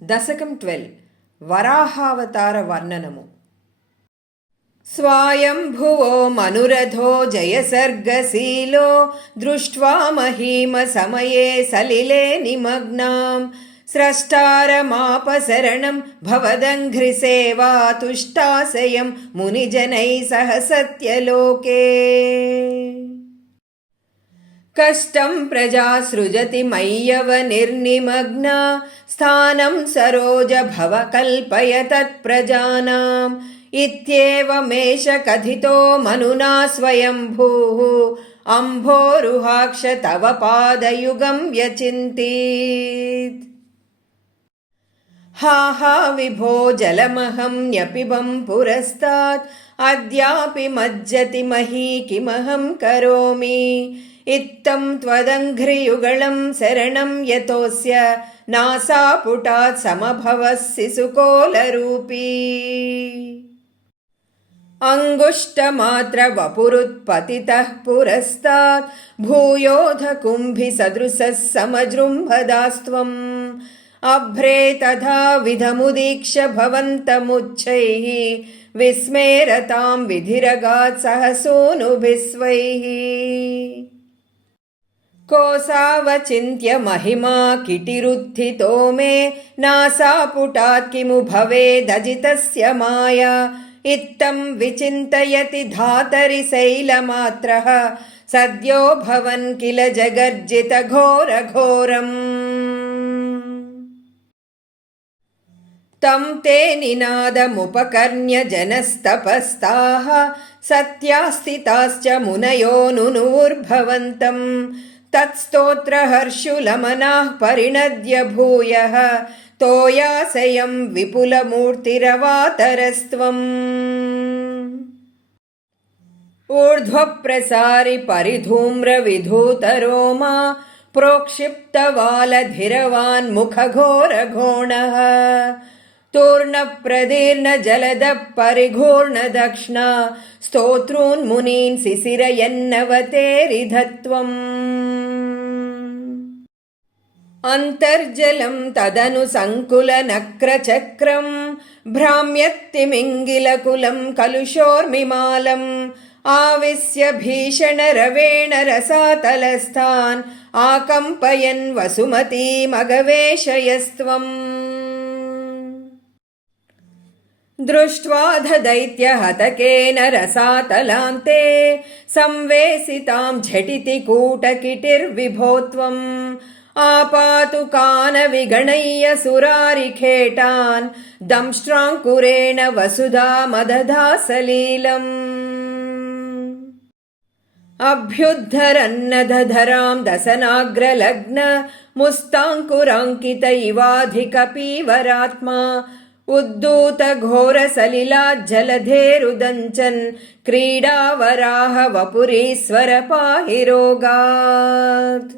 దశకం 12 వరాహావతార వర్ణనము. స్వాయంభువో మనురథో జయసర్గశీలో దృష్ట్వా మహీమ సమయే సలిలే నిమగ్నాం స్రష్టారమాపశరణం భవదంఘ్రిసేవా తుష్టాశయం మునిజనై సహ సత్యలోకే. కష్టం ప్రజా సృజతి మయ్యవ నిర్నిమగ్నా స్థానం సరోజ భవ కల్పయ తత్ప్రజానాం ఇత్యేవమేష కథితో మనునా స్వయంభూః అంభోరుహాక్ష తవ పాదయుగం వ్యచింతీత్. హా హా విభో జలమహం న్యపిబం పురస్తాత్ అద్యాపి మజ్జతి మహీ కిమహం కరోమి ఇత్తం త్వదంఘ్రియుగళం శరణం యతోస్య నాసాపుటాత్ సమభవః శిశుకోలరూపీ. అంగుష్టమాత్ర వపురుత్పతితః పురస్తాత్ భూయోధ కుంభి సదృశः సమజృంభదాస్త్వం అభ్రే తథా విధముదీక్ష భవంతముచ్చైః విస్మేరతాం విధిరగాత్ సహసూనుభిస్వైః. కోసావచింత్య మహిమా కిటిరుత్థితో మే నాసాపుటాత్ కిము భవేదజితస్య మాయా ఇత్తం విచింతయతి ధాతరి శైలమాత్రః సద్యో భవన్ కిల జగర్జిత ఘోర ఘోరం. తం తే నినాదముపకర్ణ్య జనస్తపస్తాః సత్యాస్థితాశ్చ మునయో నునుర్భవంతం తత్స్తోత్రహర్షులమనాః పరిణద్య భూయః తోయాశయం విపులమూర్తిరవాతరస్త్వం. ఊర్ధ్వప్రసారి పరిధూమ్రవిధూతరోమా ప్రోక్షిప్తవాలధిరవాన్ముఖఘోరఘోణः తూర్ణప్రదీర్ణజలదః పరిఘూర్ణదక్ష్ణా స్తోతॄన్మునీన్ శిశిరయన్నవతేరిధత్వం. అంతర్జలం తదను సంకులనక్రచక్రం భ్రామ్యత్తిమింగిలకులం కలుషోర్మిమాలం ఆవిశ్య భీషణరవేణ రసాతలస్థాన్ ఆకంపయన్ వసుమతీమగవేశయస్త్వం. దృష్ట్వాధ దైత్యహతకేన రసాతలాంతే సంవేసితాం ఝటితి కూటకిటిర్విభోత్వం ఆపాతు కాన విగణయ్య సురారిఖేటాన్ దంష్ట్రాంకురేణ వసుధా మదధాసలీలం. అభ్యుద్ధరన్నధరాం దశనాగ్రలగ్న ముస్తాంకురాంకిత ఇవాధికపీవరాత్మా ఉద్దూత ఘోర సలిలాజ్జలధేరుదంచన్ క్రీడావరాహ వపురీశ్వర పాహి రోగాత్.